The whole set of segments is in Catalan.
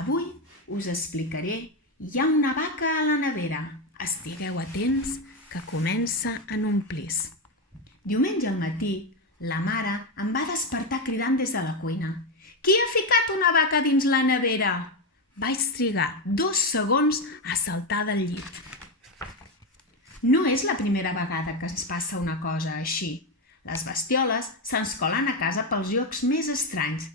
Avui us explicaré. Hi ha una vaca a la nevera. Estigueu atents que comença en un plis. Diumenge al matí, la mare em va despertar cridant des de la cuina. Qui ha ficat una vaca dins la nevera? Vaig trigar 2 segons a saltar del llit. No és la primera vegada que ens passa una cosa així. Les bestioles se'ns colen a casa pels llocs més estranys.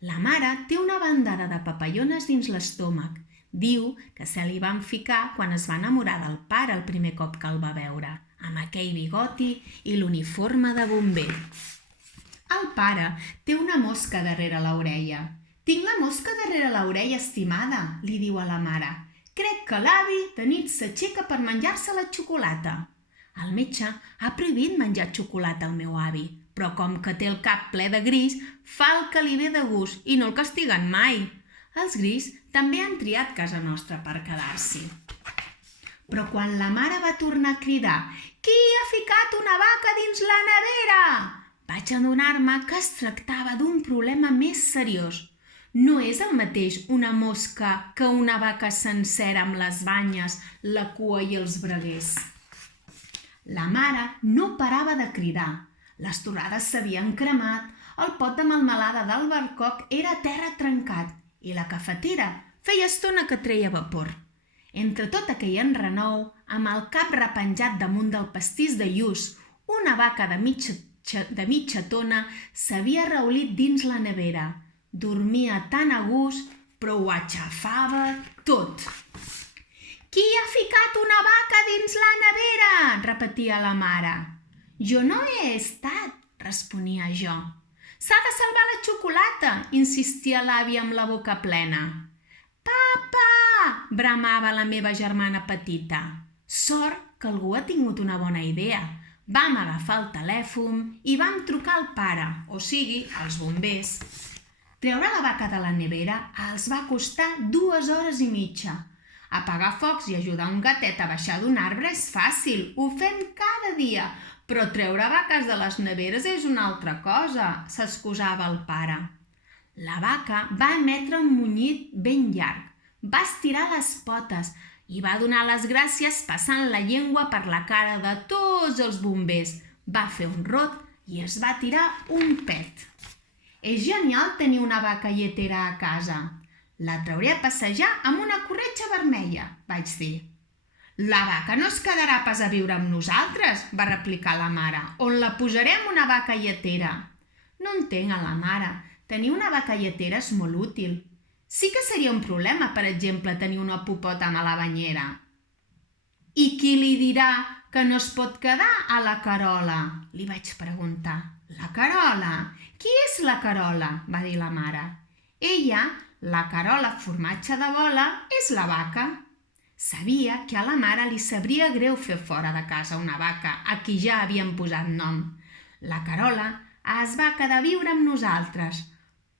La mare té una bandada de papallones dins l'estómac. Diu que se li van ficar quan es va enamorar del pare el primer cop que el va veure, amb aquell bigoti i l'uniforme de bomber. El pare té una mosca darrere l'orella. «Tinc la mosca darrere l'orella, estimada», li diu a la mare. «Crec que l'avi de nit s'aixeca per menjar-se la xocolata». El metge ha prohibit menjar xocolata al meu avi, però com que té el cap ple de gris, fa el que li ve de gust i no el castiguen mai. Els gris també han triat casa nostra per quedar-s'hi. Però quan la mare va tornar a cridar «Qui ha ficat una vaca dins la nevera?», vaig adonar-me que es tractava d'un problema més seriós. No és el mateix una mosca que una vaca sencera amb les banyes, la cua i els braguers. La mare no parava de cridar. Les torrades s'havien cremat, el pot de melmelada del barcoc era a terra trencat i la cafetera feia estona que treia vapor. Entre tot aquell enrenou, amb el cap repenjat damunt del pastís de lluç, una vaca de mitja tona s'havia reolit dins la nevera. Dormia tan a gust, però ho aixafava tot. «Qui ha ficat una vaca dins la nevera?», repetia la mare. «Jo no he estat», responia jo. «S'ha de salvar la xocolata», insistia l'àvia amb la boca plena. «Papa!», bramava la meva germana petita. Sort que algú ha tingut una bona idea. Vam agafar el telèfon i vam trucar al pare, o sigui, als bombers. Treure la vaca de la nevera els va costar 2 hores i mitja. Apagar focs i ajudar un gatet a baixar d'un arbre és fàcil, ho fem cada dia, però treure vaques de les neveres és una altra cosa, s'excusava el pare. La vaca va emetre un munyit ben llarg, va estirar les potes i va donar les gràcies passant la llengua per la cara de tots els bombers. Va fer un rot i es va tirar un pet. «És genial tenir una vaca lletera a casa. La trauré a passejar amb una corretja vermella», vaig dir. «La vaca no es quedarà pas a viure amb nosaltres», va replicar la mare. «On la posarem una vaca lletera?» «No entenc a la mare. Tenir una vaca lletera és molt útil. Sí que seria un problema, per exemple, tenir una popòtama a la banyera». «I qui li dirà que no es pot quedar a la Carola?», li vaig preguntar. «La Carola? Qui és la Carola?», va dir la mare. «Ella, la Carola formatge de bola, és la vaca». Sabia que a la mare li sabria greu fer fora de casa una vaca a qui ja havien posat nom. La Carola es va quedar a viure amb nosaltres,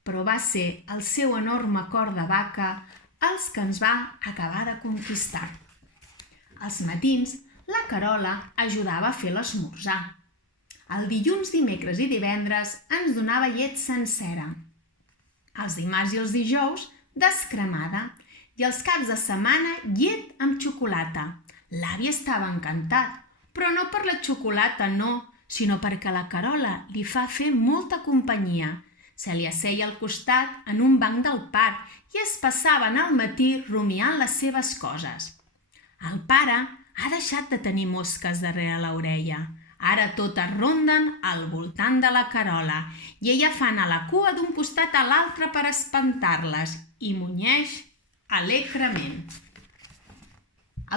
però va ser el seu enorme cor de vaca els que ens va acabar de conquistar. Als matins, la Carola ajudava a fer l'esmorzar. El dilluns, dimecres i divendres ens donava llet sencera. Els dimarts i els dijous, descremada, i els caps de setmana, llet amb xocolata. L'avi estava encantat, però no per la xocolata, no, sinó perquè la Carola li fa fer molta companyia. Se li asseia al costat en un banc del parc i es passaven al matí rumiant les seves coses. El pare ha deixat de tenir mosques darrere l'orella. Ara totes ronden al voltant de la Carola i ella fa anar la cua d'un costat a l'altre per espantar-les i munyeix alegrement.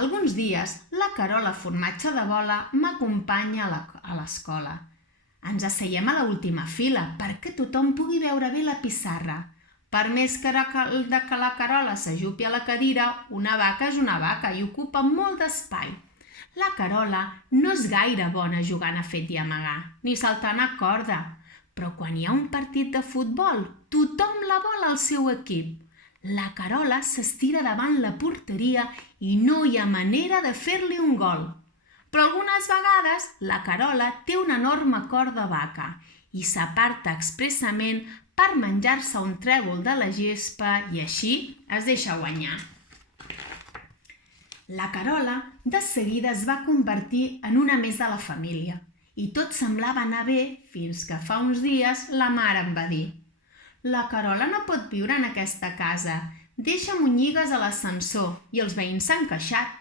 Alguns dies la Carola formatge de bola m'acompanya a l'escola. Ens asseiem a l'última fila perquè tothom pugui veure bé la pissarra. Per més que la Carola s'ajupi a la cadira, una vaca és una vaca i ocupa molt d'espai. La Carola no és gaire bona jugant a fet i amagar, ni saltant a corda, però quan hi ha un partit de futbol, tothom la vol al seu equip. La Carola s'estira davant la porteria i no hi ha manera de fer-li un gol. Però algunes vegades la Carola té un enorme cor de vaca i s'aparta expressament per menjar-se un trèvol de la gespa i així es deixa guanyar. La Carola de seguida es va convertir en una més de la família i tot semblava anar bé fins que fa uns dies la mare em va dir: «La Carola no pot viure en aquesta casa, deixa monyigues a l'ascensor i els veïns s'han queixat».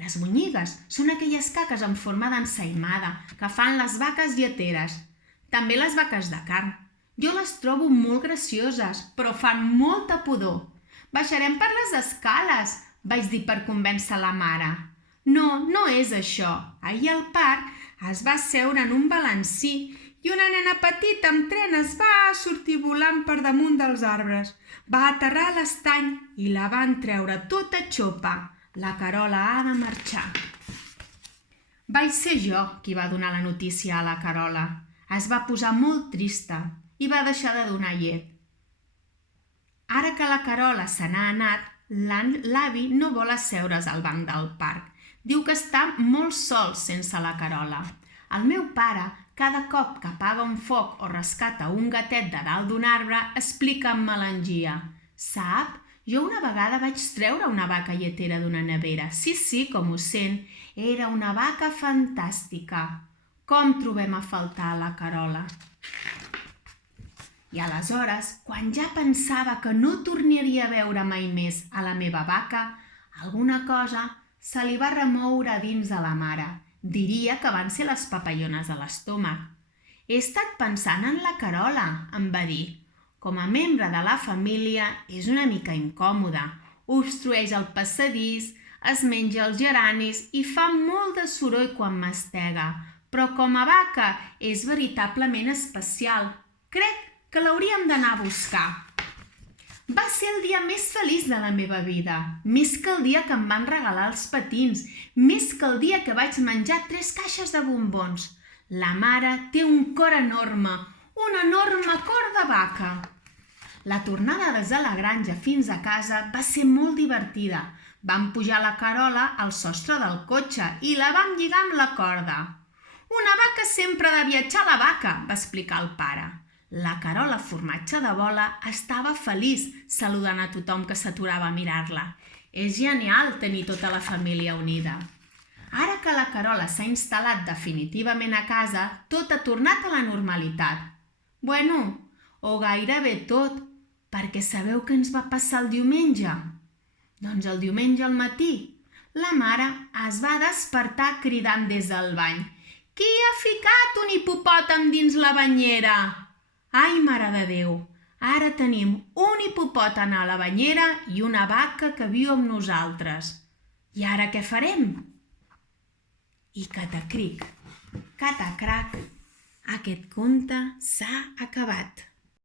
Les monyigues són aquelles caques en forma d'ensaïmada que fan les vaques lleteres, també les vaques de carn. Jo les trobo molt gracioses, però fan molta pudor. «Baixarem per les escales», vaig dir per convèncer la mare. «No, no és això. Ahir al parc es va seure en un balancí i una nena petita amb trenes va sortir volant per damunt dels arbres. Va aterrar a l'estany i la van treure tota xopa. La Carola ha de marxar». Vaig ser jo qui va donar la notícia a la Carola. Es va posar molt trista i va deixar de donar llet. Ara que la Carola se n'ha anat, l'avi no vol asseure's al banc del parc. Diu que està molt sol sense la Carola. El meu pare, cada cop que apaga un foc o rescata un gatet de dalt d'un arbre, explica amb melangia: «Sap, jo una vegada vaig treure una vaca lletera d'una nevera. Sí, com ho sent, era una vaca fantàstica». Com trobem a faltar a la Carola? I aleshores, quan ja pensava que no tornaria a veure mai més a la meva vaca, alguna cosa se li va remoure dins de la mare. Diria que van ser les papallones a l'estómac. «He estat pensant en la Carola», em va dir. «Com a membre de la família és una mica incòmoda. Obstrueix el passadís, es menja els geranis i fa molt de soroll quan mastega. Però com a vaca és veritablement especial. Crec que l'hauríem d'anar a buscar». Va ser el dia més feliç de la meva vida, més que el dia que em van regalar els patins, més que el dia que vaig menjar 3 caixes de bombons. La mare té un cor enorme, un enorme cor de vaca. La tornada des de la granja fins a casa va ser molt divertida. Vam pujar la Carola al sostre del cotxe i la vam lligar amb la corda. «Una vaca sempre ha de viatjar a la vaca», va explicar el pare. La Carola formatge de bola estava feliç saludant a tothom que s'aturava a mirar-la. És genial tenir tota la família unida. Ara que la Carola s'ha instal·lat definitivament a casa, tot ha tornat a la normalitat. Bueno, o gairebé tot, perquè sabeu què ens va passar el diumenge? Doncs el diumenge al matí, la mare es va despertar cridant des del bany: «Qui ha ficat un hipopòtam dins la banyera?» Ai, Mare de Déu, ara tenim un hipopòtam a la banyera i una vaca que viu amb nosaltres. I ara què farem? I catacric, catacrac, aquest conte s'ha acabat.